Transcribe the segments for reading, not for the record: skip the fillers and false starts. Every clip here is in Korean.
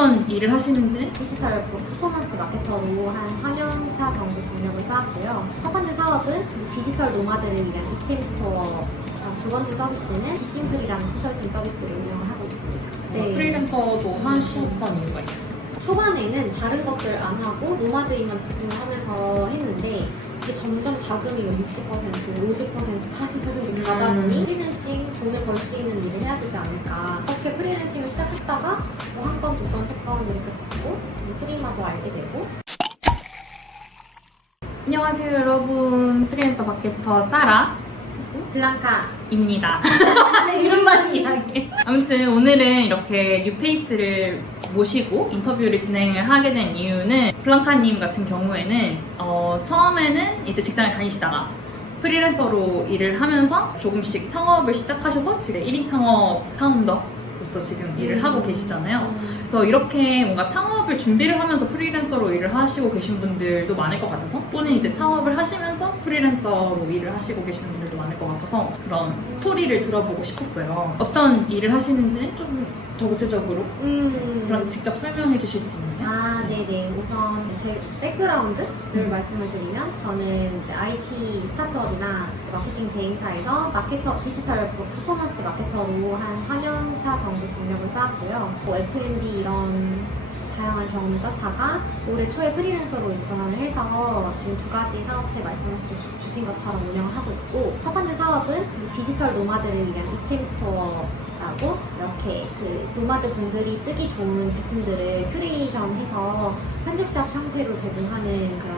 어떤 일을 하시는지? 디지털 퍼포먼스 마케터로 한 4년차 정도 경력을 쌓았고요. 첫 번째 사업은 디지털 노마드를 위한 이템 스토어, 두 번째 서비스는 디심플이라는 컨설팅 서비스를 운영을 하고 있습니다. 프리랜서도 하셨던 이유가 있어요? 초반에는 다른 것들 안 하고 노마드에만 집중을 하면서 했는데 이게 점점 자금이 60%, 50%, 40% 가다 보니 프리랜싱 돈을 벌 수 있는 일을 해야 되지 않을까. 그렇게 프리랜싱을 시작했다가 뭐 한 건, 두 건, 세 건 이렇게 받고 프리마도 알게 되고. 안녕하세요 여러분, 프리랜서 마케터 사라 블랑카입니다. 이름만 이야기해. 아무튼 오늘은 이렇게 뉴페이스를 모시고 인터뷰를 진행을 하게 된 이유는, 블랑카님 같은 경우에는 처음에는 이제 직장을 다니시다가 프리랜서로 일을 하면서 조금씩 창업을 시작하셔서 지금 1인 창업 파운더로서 지금 일을 하고 계시잖아요. 그래서 이렇게 뭔가 창업을 준비를 하면서 프리랜서로 일을 하시고 계신 분들도 많을 것 같아서, 또는 이제 창업을 하시면서 프리랜서로 일을 하시고 계시는 분들도 많을 것 같아서 그런 스토리를 들어보고 싶었어요. 어떤 일을 하시는지 좀 더 구체적으로 그럼 직접 설명해 주실 수 있나요? 네네. 우선 제 백그라운드를 말씀을 드리면, 저는 이제 IT 스타트업이나 마케팅 대행사에서 디지털 퍼포먼스 마케터로 한 4년차 정도 경력을 쌓았고요. 뭐 F&B 이런 다양한 경험을 쌓다가 올해 초에 프리랜서로 전환을 해서 지금 두 가지 사업체 말씀해주신 것처럼 운영을 하고 있고, 첫 번째 사업은 디지털 노마드를 위한 이템 스토어라고, 이렇게 그 노마드 분들이 쓰기 좋은 제품들을 큐레이션해서 편집샵 형태로 제공하는 그런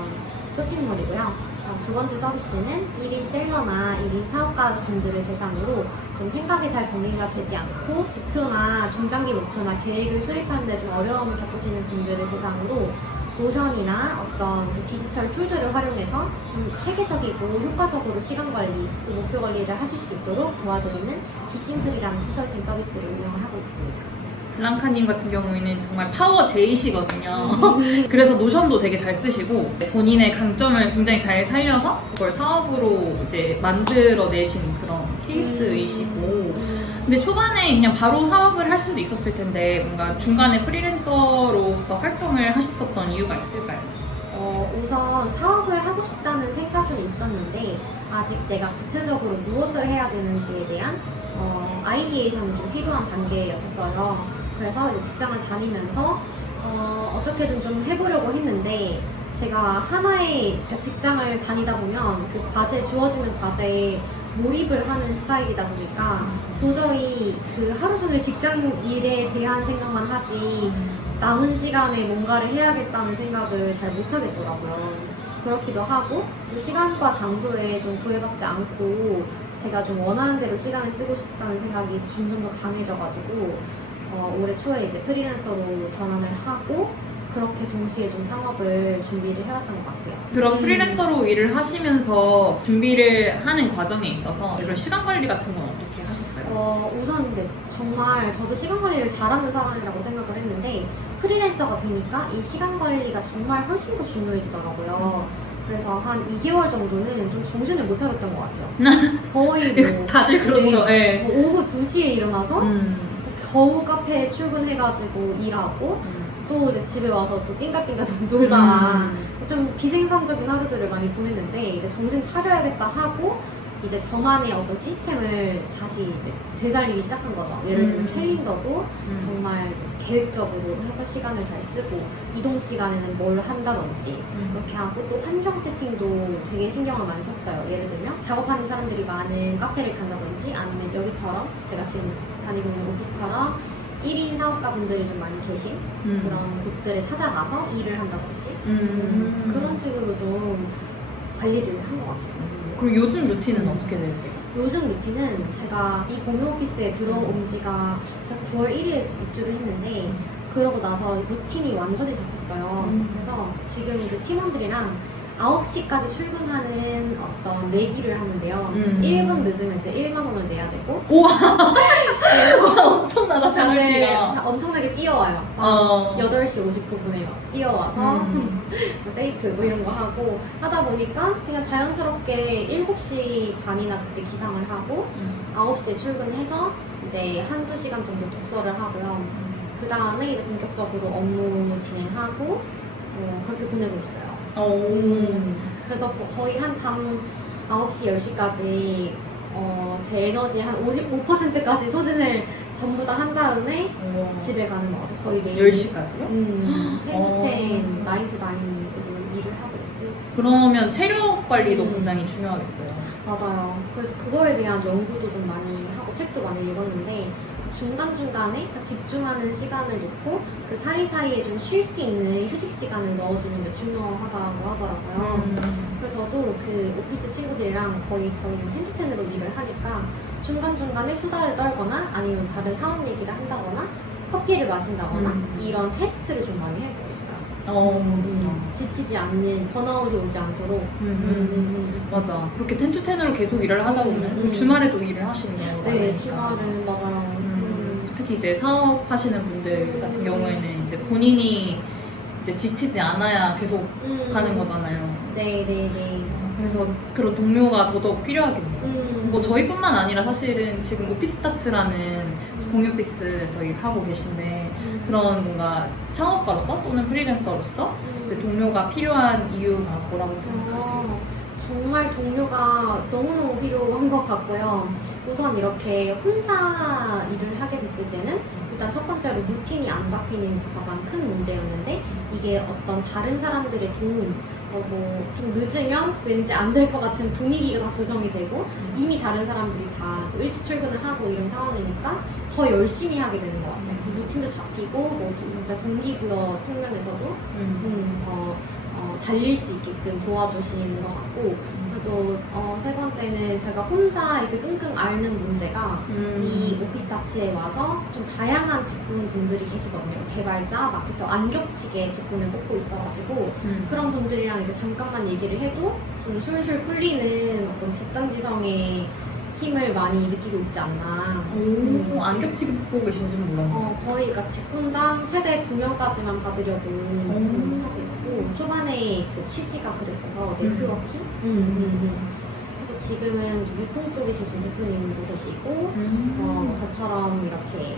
쇼핑몰이고요. 두 번째 서비스는 1인 셀러나 1인 사업가 분들을 대상으로 좀 생각이 잘 정리가 되지 않고 목표나 중장기 목표나 계획을 수립하는데 좀 어려움을 겪으시는 분들을 대상으로 노션이나 어떤 그 디지털 툴들을 활용해서 좀 체계적이고 효과적으로 시간 관리, 그 목표 관리를 하실 수 있도록 도와드리는 디심플이라는 컨설팅 서비스를 운영을 하고 있습니다. 블랑카님 같은 경우에는 정말 파워 제이시거든요. 그래서 노션도 되게 잘 쓰시고 본인의 강점을 굉장히 잘 살려서 그걸 사업으로 이제 만들어내신 그런 케이스이시고, 근데 초반에 그냥 바로 사업을 할 수도 있었을 텐데 뭔가 중간에 프리랜서로서 활동을 하셨었던 이유가 있을까요? 우선 사업을 하고 싶다는 생각은 있었는데 아직 내가 구체적으로 무엇을 해야 되는지에 대한 아이디에이션이 좀 필요한 단계였었어요. 그래서 이제 직장을 다니면서 어떻게든 좀 해보려고 했는데, 제가 하나의 직장을 다니다 보면 그 주어지는 과제에 몰입을 하는 스타일이다 보니까 도저히 그 하루 종일 직장 일에 대한 생각만 하지 남은 시간에 뭔가를 해야겠다는 생각을 잘 못하겠더라고요. 그렇기도 하고, 시간과 장소에 좀 구애받지 않고 제가 좀 원하는 대로 시간을 쓰고 싶다는 생각이 점점 더 강해져가지고 올해 초에 이제 프리랜서로 전환을 하고, 그렇게 동시에 좀 창업을 준비를 해왔던 것 같아요. 그럼 프리랜서로 일을 하시면서 준비를 하는 과정에 있어서 이런 시간 관리 같은 건 어떻게 하셨어요? 우선 근데 정말 저도 시간 관리를 잘하는 사람이라고 생각을 했는데, 프리랜서가 되니까 이 시간 관리가 정말 훨씬 더 중요해지더라고요. 그래서 한 2개월 정도는 좀 정신을 못 차렸던 것 같아요. 거의 뭐 다들 그렇죠. 네. 뭐 오후 2시에 일어나서 겨우 카페에 출근해가지고 일하고 또 이제 집에 와서 또 띵가띵가 좀 놀다가 좀 비생산적인 하루들을 많이 보냈는데, 이제 정신 차려야겠다 하고 이제 저만의 어떤 시스템을 다시 이제 되살리기 시작한 거죠. 예를 들면 캘린더도 정말 이제 계획적으로 해서 시간을 잘 쓰고, 이동 시간에는 뭘 한다든지 그렇게 하고, 또 환경 세팅도 되게 신경을 많이 썼어요. 예를 들면 작업하는 사람들이 많은 카페를 간다든지, 아니면 여기처럼 제가 지금 다니고 있는 오피스처럼 1인 사업가분들이 좀 많이 계신 그런 곳들에 찾아가서 일을 한다든지 그런 식으로 좀 관리를 한 것 같아요. 그리고 요즘 루틴은 어떻게 되세요? 요즘 루틴은 제가 이 공유 오피스에 들어온 지가 진짜 9월 1일에 입주를 했는데, 그러고 나서 루틴이 완전히 잡혔어요. 그래서 지금 그 팀원들이랑 9시까지 출근하는 어떤 내기를 하는데요. 1분 늦으면 이제 1만 원을 내야 되고. 우와! 엄청나다, 다들 페널티가. 다 엄청나게 뛰어와요. 8시 59분에 뛰어와서 뭐 세이프 뭐 이런 거 하고 하다 보니까 그냥 자연스럽게 7시 반이나 그때 기상을 하고 9시에 출근해서 이제 한두 시간 정도 독서를 하고요. 그 다음에 이제 본격적으로 업무 진행하고 그렇게 보내고 있어요. 그래서 거의 한 밤 9시, 10시까지 제 에너지 한 55%까지 소진을 전부 다 한 다음에 집에 가는 것 같아요. 거의 매일. 10시까지요? 10 to 10, 9 to 9으로 일을 하고 있고. 그러면 체력 관리도 음. 굉장히 중요하겠어요. 맞아요. 그래서 그거에 대한 연구도 좀 많이 하고 책도 많이 읽었는데 중간중간에 집중하는 시간을 놓고 그 사이사이에 좀 쉴 수 있는 휴식 시간을 넣어주는 게 중요하다고 하더라고요. 그래서 저도 그 오피스 친구들이랑 거의 저희는 10 to 10으로 일을 하니까 중간중간에 수다를 떨거나 아니면 다른 사업 얘기를 한다거나 커피를 마신다거나 이런 테스트를 좀 많이 해보고 있어요. 지치지 않는 번아웃이 오지 않도록. 맞아. 그렇게 10 to 10으로 계속 일을 하다 보면 주말에도 일을 하시는 경우가 네, 많으니까. 주말은 맞아요. 특히 이제 사업하시는 분들 같은 경우에는 이제 본인이 이제 지치지 않아야 계속 가는 거잖아요. 네네네. 그래서 그런 동료가 더더욱 필요하겠네요. 뭐 저희뿐만 아니라 사실은 지금 오피스타츠라는 공유오피스에서 일하고 계신데 그런 뭔가 창업가로서 또는 프리랜서로서 이제 동료가 필요한 이유가 뭐라고 생각하세요? 정말 동료가 너무너무 필요한 것 같고요. 우선 이렇게 혼자 일을 하게 됐을 때는 일단 첫 번째로 루틴이 안 잡히는 게 가장 큰 문제였는데 이게 어떤 다른 사람들의 도움 좀 늦으면 왠지 안 될 것 같은 분위기가 다 조성이 되고 이미 다른 사람들이 다 일찍 출근을 하고 이런 상황이니까 더 열심히 하게 되는 것 같아요. 루틴도 잡히고 뭐 진짜 동기부여 측면에서도 더 달릴 수 있게끔 도와주시는 것 같고 또 세 번째는 제가 혼자 이렇게 끙끙 앓는 문제가 이 오피스타츠에 와서 좀 다양한 직군 분들이 계시거든요. 개발자, 마케터 안 겹치게 직군을 뽑고 있어가지고 그런 분들이랑 이제 잠깐만 얘기를 해도 좀 술술 풀리는 어떤 집단지성의 힘을 많이 느끼고 있지 않나. 안 겹치게 뽑고 계신지는 몰랐네요. 거의 그러니까 직군당 최대 2명까지만 받으려고 하고 있고 초반에 그 취지가 그랬어서 네트워킹. 그래서 지금은 좀 유통 쪽에 계신 대표님도 계시고 저처럼 이렇게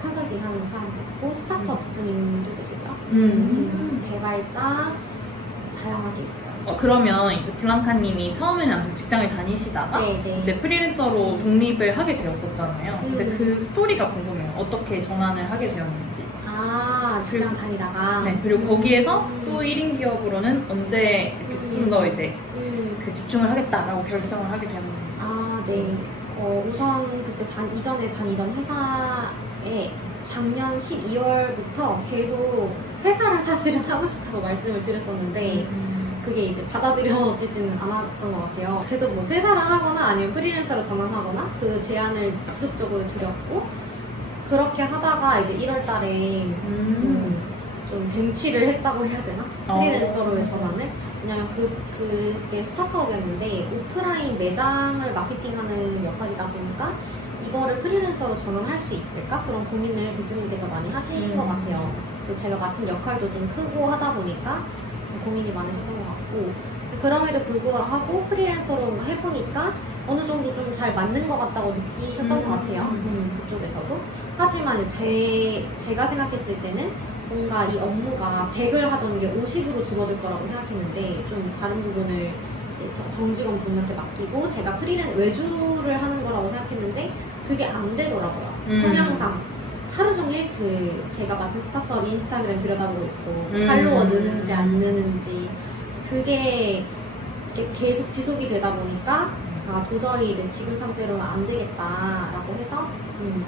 컨설팅 하는 사람도 있고 스타트업 대표님도 계시고요. 개발자 다양하게 있어요. 그러면 이제 블랑카님이 처음에는 아무튼 직장을 다니시다가 네네. 이제 프리랜서로 독립을 하게 되었었잖아요. 근데 그 스토리가 궁금해요. 어떻게 전환을 하게 되었는지. 직장 다니다가. 네, 그리고 거기에서 또 1인 기업으로는 언제 좀 더 이제 그 집중을 하겠다라고 결정을 하게 되었는지. 네. 우선 그때 이전에 다니던 회사에 작년 12월부터 계속 퇴사를 사실은 하고 싶다고 말씀을 드렸었는데 그게 이제 받아들여지지는 않았던 것 같아요. 계속 뭐 퇴사를 하거나 아니면 프리랜서로 전환하거나 그 제안을 지속적으로 드렸고 그렇게 하다가 이제 1월 달에 좀 쟁취를 했다고 해야 되나? 프리랜서로의 전환을. 왜냐면 그게 스타트업이었는데 오프라인 매장을 마케팅하는 역할이다 보니까 이거를 프리랜서로 전환할 수 있을까? 그런 고민을 대표님께서 많이 하신 것 같아요. 그리고 제가 맡은 역할도 좀 크고 하다 보니까 고민이 많으셨던 것 같고 그럼에도 불구하고 프리랜서로 해보니까 어느 정도 좀 잘 맞는 것 같다고 느끼셨던 것 같아요. 그쪽에서도. 하지만 제가 생각했을 때는 뭔가 이 업무가 100을 하던 게 50으로 줄어들 거라고 생각했는데 좀 다른 부분을 이제 정직원 분한테 맡기고 제가 외주를 하는 거라고 생각했는데 그게 안 되더라고요. 성향상. 하루 종일 제가 맡은 스타트업 인스타그램 들여다보고 있고 팔로워 느는지 안 느는지 그게 계속 지속이 되다 보니까 도저히 이제 지금 상태로는 안 되겠다라고 해서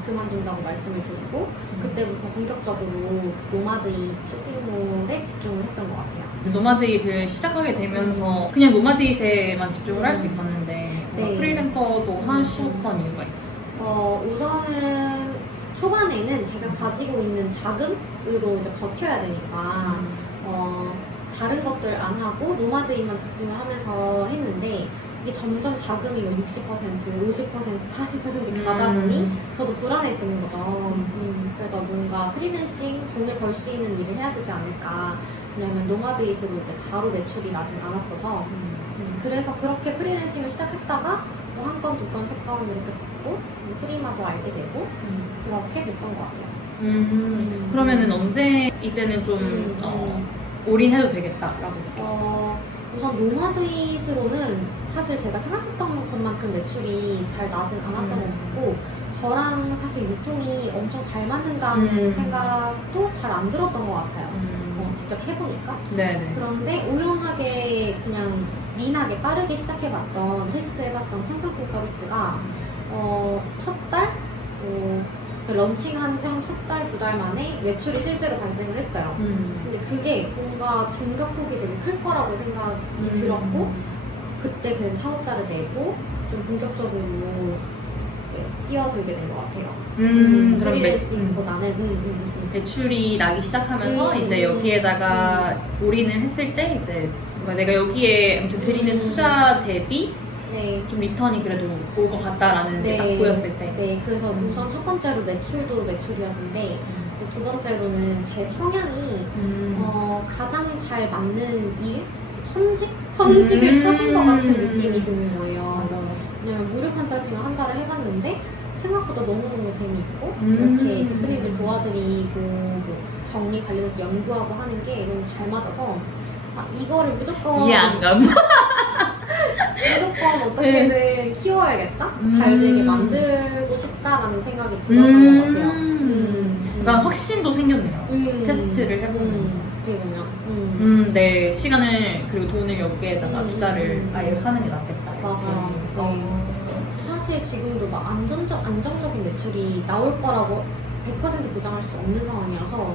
그만둔다고 말씀을 드리고 그때부터 본격적으로 노마드잇 쇼핑몰에 집중을 했던 것 같아요. 노마드잇을 시작하게 되면서 그냥 노마드잇에만 집중을 할 수 있었는데 네. 프리랜서도 하셨던 이유가 있어요? 우선은 초반에는 제가 가지고 있는 자금으로 이제 버텨야 되니까 다른 것들 안 하고 노마드잇만 집중을 하면서 했는데 이게 점점 자금이 60%, 50%, 40% 가다 보니 저도 불안해지는 거죠. 그래서 뭔가 프리랜싱 돈을 벌 수 있는 일을 해야 되지 않을까. 왜냐면 노마드잇으로 이제 바로 매출이 나진 않았어서 그래서 그렇게 프리랜싱을 시작했다가 뭐 한 건, 두 건, 세 건 이렇게 받고 프리마도 알게 되고 그렇게 됐던 것 같아요. 그러면은 언제 이제는 좀 올인해도 되겠다라고 느꼈어요? 우선 노마드잇으로는 사실 제가 생각했던 것만큼 매출이 잘 나진 않았던 것 같고 저랑 사실 유통이 엄청 잘 맞는다는 생각도 잘 안 들었던 것 같아요. 직접 해보니까. 네네. 그런데 우연하게 그냥 린하게 빠르게 시작해봤던 테스트해봤던 컨설팅 서비스가 첫 달? 그 런칭한 지 한 첫 달, 두 달 만에 매출이 실제로 발생을 했어요. 근데 그게 뭔가 증가폭이 되게 클 거라고 생각이 들었고 그때 그래서 사업자를 내고 좀 본격적으로 뛰어들게 된 것 같아요. 그럼 프리랜싱보다는 매출이 나기 시작하면서 이제 여기에다가 올인을 했을 때 이제 뭔가 내가 여기에 아무튼 드리는 투자 대비 네. 좀 리턴이 그래도 올 것 같다라는 게 딱 보였을 때. 네, 그래서 우선 첫 번째로 매출도 매출이었는데 두 번째로는 제 성향이 가장 잘 맞는 일? 천직을 찾은 것 같은 느낌이 드는 거예요. 왜냐면 무료 컨설팅을 한 달을 해봤는데 생각보다 너무너무 재미있고 이렇게 대표님들 도와드리고 뭐 정리 관련해서 연구하고 하는 게 너무 잘 맞아서 이거를 무조건 이해 안 감. 무조건 어떻게든 키워야겠다? 잘 되게 만들고 싶다라는 생각이 들었던 것 같아요. 그러니까 확신도 생겼네요. 테스트를 해보면서. 그러군요. 내 시간을 그리고 돈을 여기에다가 투자를 아예 하는 게 낫겠다. 맞아요. 사실 지금도 막 안정적인 매출이 나올 거라고 100% 보장할 수 없는 상황이라서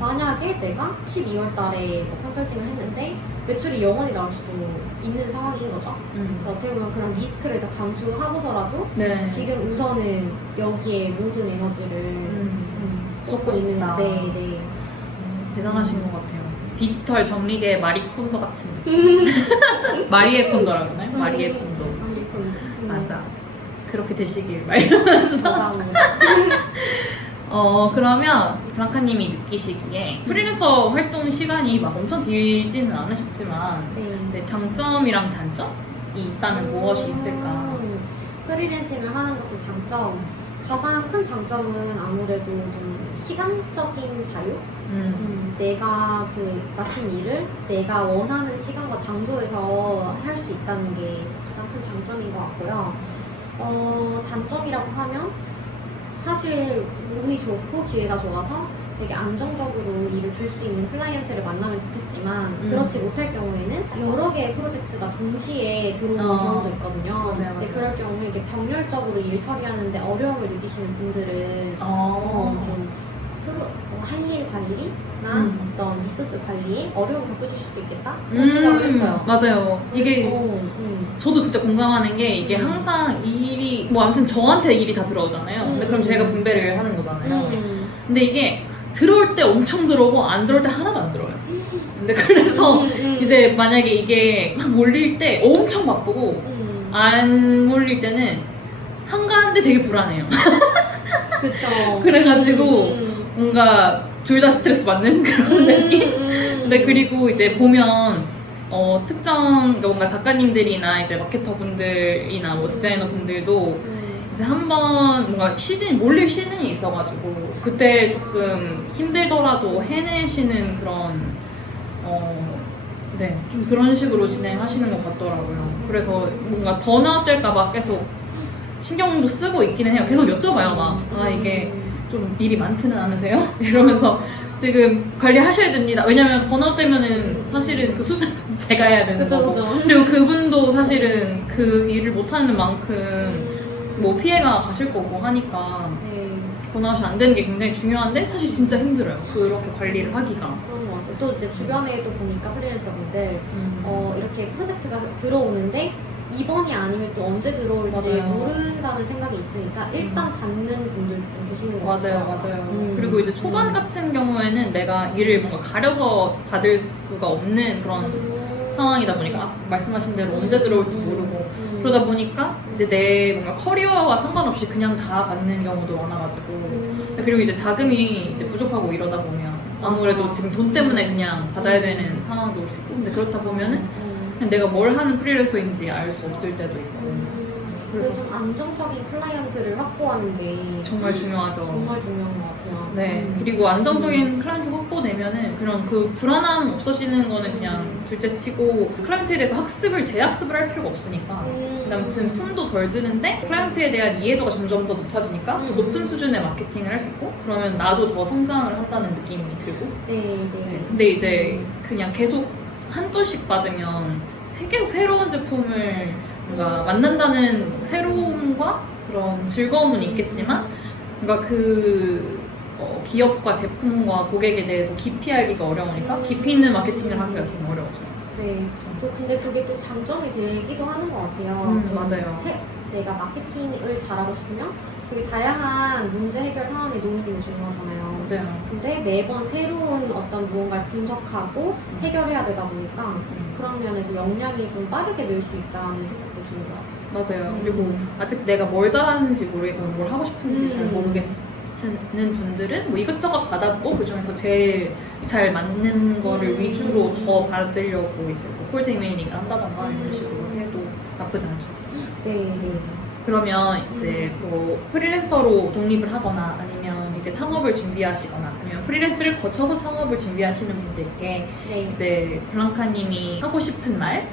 만약에 내가 12월 달에 컨설팅을 했는데 매출이 영원히 나올 수도 있는 상황인 거죠. 어떻게 보면 그런 리스크를 다 감수하고서라도 네. 지금 우선은 여기에 모든 에너지를 쏟고 싶다. 네. 대단하신 것 같아요. 디지털 정리계 마리 콘도 같은 느낌. 마리에 콘도라고 하나요? 마리에 콘도. 맞아. 그렇게 되시길 말이라면서. 감사합니다. 그러면 블랑카님이 느끼시기에 프리랜서 활동 시간이 막 엄청 길지는 않으셨지만 네, 장점이랑 단점이 있다면 무엇이 있을까? 프리랜싱을 하는 것의 장점 가장 큰 장점은 아무래도 좀 시간적인 자유? 내가 맡은 일을 내가 원하는 시간과 장소에서 할 수 있다는 게 가장 큰 장점인 것 같고요. 단점이라고 하면 사실 운이 좋고 기회가 좋아서 되게 안정적으로 일을 줄 수 있는 클라이언트를 만나면 좋겠지만 그렇지 못할 경우에는 여러 개의 프로젝트가 동시에 들어오는 경우도 있거든요. 근데 그럴 경우에 이게 병렬적으로 일 처리하는데 어려움을 느끼시는 분들은 좀 할 일 관리나 어떤 리소스 관리에 어려움을 겪으실 수도 있겠다 생각을 했어요. 맞아요. 이게 저도 진짜 공감하는 게 이게 항상 일이 뭐 아무튼 저한테 일이 다 들어오잖아요. 근데 그럼 제가 분배를 하는 거잖아요. 근데 이게 들어올 때 엄청 들어오고 안 들어올 때 하나도 안 들어와요. 근데 그래서 이제 만약에 이게 막 몰릴 때 엄청 바쁘고 안 몰릴 때는 한가한데 되게 불안해요. 그쵸. 그래가지고 뭔가 둘 다 스트레스 받는 그런 느낌? 근데 그리고 이제 보면 특정 그러니까 뭔가 작가님들이나 이제 마케터 분들이나 뭐 디자이너 분들도 이제 한번 뭔가 몰릴 시즌이 있어가지고 그때 조금 힘들더라도 해내시는 그런 네, 좀 그런 식으로 진행하시는 것 같더라고요. 그래서 뭔가 번아웃 될까봐 계속 신경도 쓰고 있기는 해요. 계속 여쭤봐요, 막. 이게 좀 일이 많지는 않으세요? 이러면서 지금 관리하셔야 됩니다. 왜냐면 번아웃 되면은 사실은 그 수술은 제가 해야 되는 거고. 그리고 그분도 사실은 그 일을 못하는 만큼 뭐 피해가 가실 거고 하니까 번아웃이 안 되는 게 굉장히 중요한데 사실 진짜 힘들어요. 그렇게 관리를 하기가. 그런 것 같아요. 또 이제 주변에 또 보니까 프리랜서분들 이렇게 프로젝트가 들어오는데 이번이 아니면 또 언제 들어올지 모른다는 생각이 있으니까 일단 받는 분들도 좀 계시는 것 같아요. 맞아요. 그리고 이제 초반 같은 경우에는 내가 일을 뭔가 가려서 받을 수가 없는 그런 상황이다 보니까 말씀하신 대로 언제 들어올지 모르고 그러다 보니까 이제 내 뭔가 커리어와 상관없이 그냥 다 받는 경우도 많아가지고 그리고 이제 자금이 이제 부족하고 이러다 보면 아무래도 지금 돈 때문에 그냥 받아야 되는 상황도 올 수 있고 근데 그렇다 보면은 내가 뭘 하는 프리랜서인지 알 수 없을 때도 있고 그래서 좀 안정적인 클라이언트를 확보하는 게 정말 중요하죠. 정말 중요한 것 같아요. 네, 그리고 안정적인 클라이언트 확보되면은 그런 그 불안함 없어지는 거는 그냥 둘째치고 클라이언트에 대해서 학습을 재학습을 할 필요가 없으니까 그다음 무슨 품도 덜 드는데 클라이언트에 대한 이해도가 점점 더 높아지니까 더 높은 수준의 마케팅을 할 수 있고 그러면 나도 더 성장을 한다는 느낌이 들고 네, 근데 이제 그냥 계속 한 돈씩 받으면 계속 새로운 제품을 뭔가 만난다는 새로움과 그런 즐거움은 있겠지만 뭔가 그 기업과 제품과 고객에 대해서 깊이 알기가 어려우니까 깊이 있는 마케팅을 하기가 좀 어려워져. 네. 또 근데 그게 또 장점이 되기도 하는 것 같아요. 좀 맞아요. 내가 마케팅을 잘하고 싶으면 되게 다양한 문제 해결 상황에 논의는 중요하잖아요. 맞아요. 근데 매번 새로운 어떤 무언가를 분석하고 해결해야 되다 보니까 그런 면에서 역량이 좀 빠르게 늘 수 있다는 생각도 드는 것 같아요. 맞아요. 그리고 아직 내가 뭘 잘하는지 모르겠고 뭘 하고 싶은지 잘 모르겠는 분들은 뭐 이것저것 받아보고 그 중에서 제일 잘 맞는 거를 위주로 더 받으려고 이제 뭐 콜드 이메일링을 한다던가 이런 식으로 해도 나쁘지 않죠. 네. 그러면 이제 뭐 프리랜서로 독립을 하거나 아니면 이제 창업을 준비하시거나 아니면 프리랜서를 거쳐서 창업을 준비하시는 분들께 이제 블랑카님이 하고 싶은 말,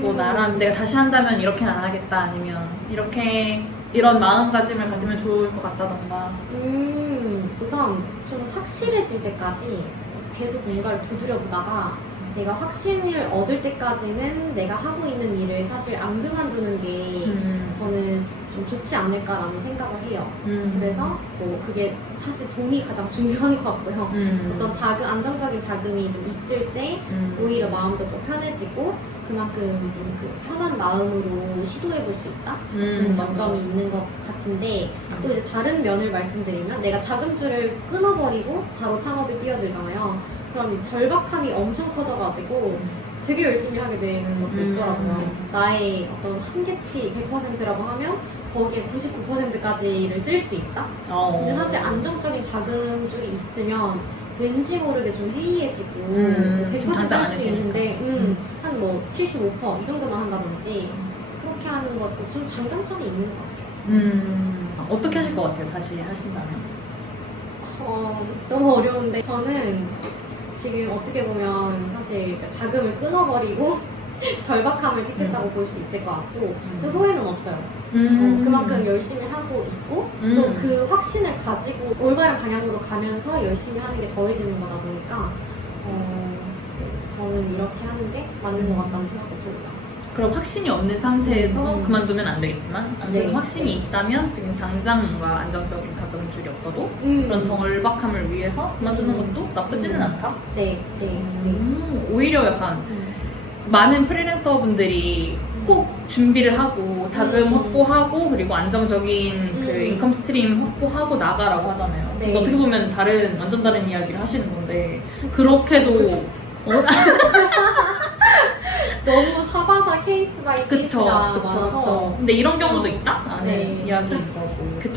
뭐 나랑 내가 다시 한다면 이렇게는 안 하겠다 아니면 이렇게 이런 마음가짐을 가지면 좋을 것 같다던가. 우선 좀 확실해질 때까지 계속 뭔가를 두드려 보다가 내가 확신을 얻을 때까지는 내가 하고 있는 일을 사실 안 그만두는 게 저는 좀 좋지 않을까라는 생각을 해요. 그래서 뭐 그게 사실 돈이 가장 중요한 것 같고요. 어떤 안정적인 자금이 좀 있을 때 오히려 마음도 더 편해지고 그만큼 좀 그 편한 마음으로 시도해 볼 수 있다? 장점이 있는 것 같은데 또 이제 다른 면을 말씀드리면 내가 자금줄을 끊어버리고 바로 창업에 뛰어들잖아요. 그럼 이제 절박함이 엄청 커져가지고 되게 열심히 하게 되는 것도 있더라고요. 나의 어떤 한계치 100%라고 하면 거기에 99%까지를 쓸 수 있다? 근데 사실 안정적인 자금줄이 있으면 왠지 모르게 좀 해이해지고 100% 할 수 있는데 한 뭐 75%이 정도만 한다든지 그렇게 하는 것도 좀 장단점이 있는 것 같아요. 어떻게 하실 것 같아요? 다시 하신다면? 너무 어려운데 저는 지금 어떻게 보면 사실 자금을 끊어버리고 절박함을 택했다고 볼 수 있을 것 같고 그 후회는 없어요. 그만큼 열심히 하고 있고 또 그 확신을 가지고 올바른 방향으로 가면서 열심히 하는 게 더해지는 거다 보니까 저는 이렇게 하는 게 맞는 것 같다는 생각도 듭니다. 그럼 확신이 없는 상태에서 그만두면 안 되겠지만 아무튼 확신이 있다면 지금 당장 뭔가 안정적인 자금줄이 없어도 그런 절박함을 위해서 그만두는 것도 나쁘지는 않다? 네. 오히려 약간 많은 프리랜서 분들이 꼭 준비를 하고 자금 확보하고 그리고 안정적인 그 인컴 스트림 확보하고 나가라고 하잖아요. 네. 어떻게 보면 완전 다른 이야기를 하시는 건데 그렇게도 너무 사바사 케이스 바이 케이스가 많아서 근데 이런 경우도 있다? 라는 이야기인 거고 그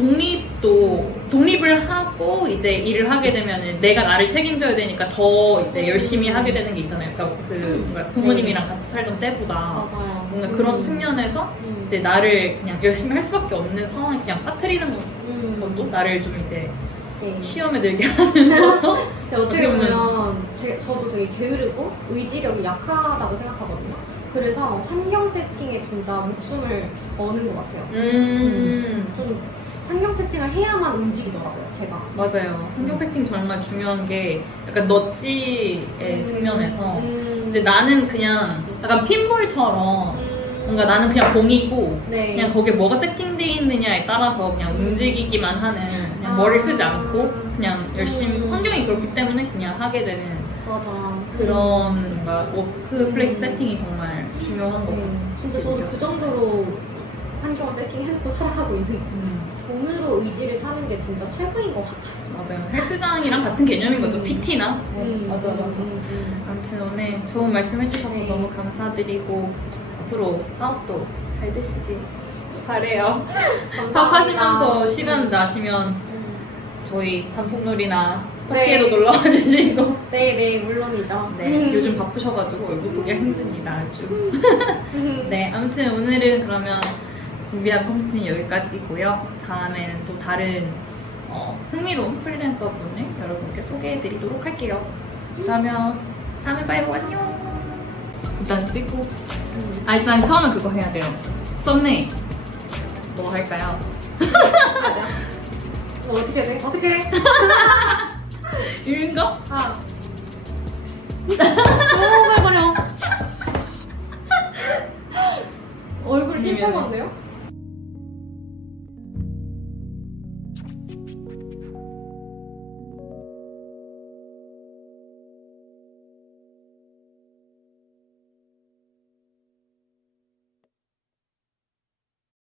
독립을 하고 이제 일을 하게 되면 내가 나를 책임져야 되니까 더 이제 열심히 하게 되는 게 있잖아요. 그러니까 뭔가 부모님이랑 같이 살던 때보다 맞아요. 뭔가 그런 측면에서 이제 나를 그냥 열심히 할 수밖에 없는 상황에 그냥 빠뜨리는 것도 나를 좀 이제 시험에 들게 하는 것도 어떻게 보면 저도 되게 게으르고 의지력이 약하다고 생각하거든요. 그래서 환경 세팅에 진짜 목숨을 거는 것 같아요. 좀 환경 세팅을 해야만 움직이더라고요, 제가. 맞아요. 환경 세팅 정말 중요한 게 약간 넛지의 측면에서 이제 나는 그냥 약간 핀볼처럼 뭔가 나는 그냥 공이고 그냥 거기에 뭐가 세팅되어 있느냐에 따라서 그냥 움직이기만 하는 그냥 머리를 쓰지 않고 그냥 열심히 환경이 그렇기 때문에 그냥 하게 되는 그런 뭔가 워크플레이스 세팅이 정말 중요한 거 같아요. 진짜 저도 그 정도로 환경을 세팅해놓고 살아가고 있는 것 같아요. 돈으로 의지를 사는 게 진짜 최고인 것 같아요. 맞아요. 헬스장이랑 같은 개념인 거죠. PT나. 맞아. 아무튼 오늘 좋은 말씀 해주셔서 너무 감사드리고 앞으로 사업도 잘 되시길 바래요. 사업하시면서 시간 나시면 저희 단풍놀이나 파티에도 놀러와 주시고. 네, 물론이죠. 네, 요즘 바쁘셔가지고 얼굴 보기가 힘듭니다. 아주. 네, 아무튼 오늘은 그러면 준비한 콘텐츠는 여기까지고요. 다음에는 또 다른 흥미로운 프리랜서 분을 여러분께 소개해드리도록 할게요. 그러면 다음에 봐요. 안녕. 일단 찍고 일단 처음에 그거 해야 돼요. 썸네일 뭐 할까요? 어떻게 돼? 어떻게 돼? 이거? 아, 너무 오글거려. 얼굴 실패한데요?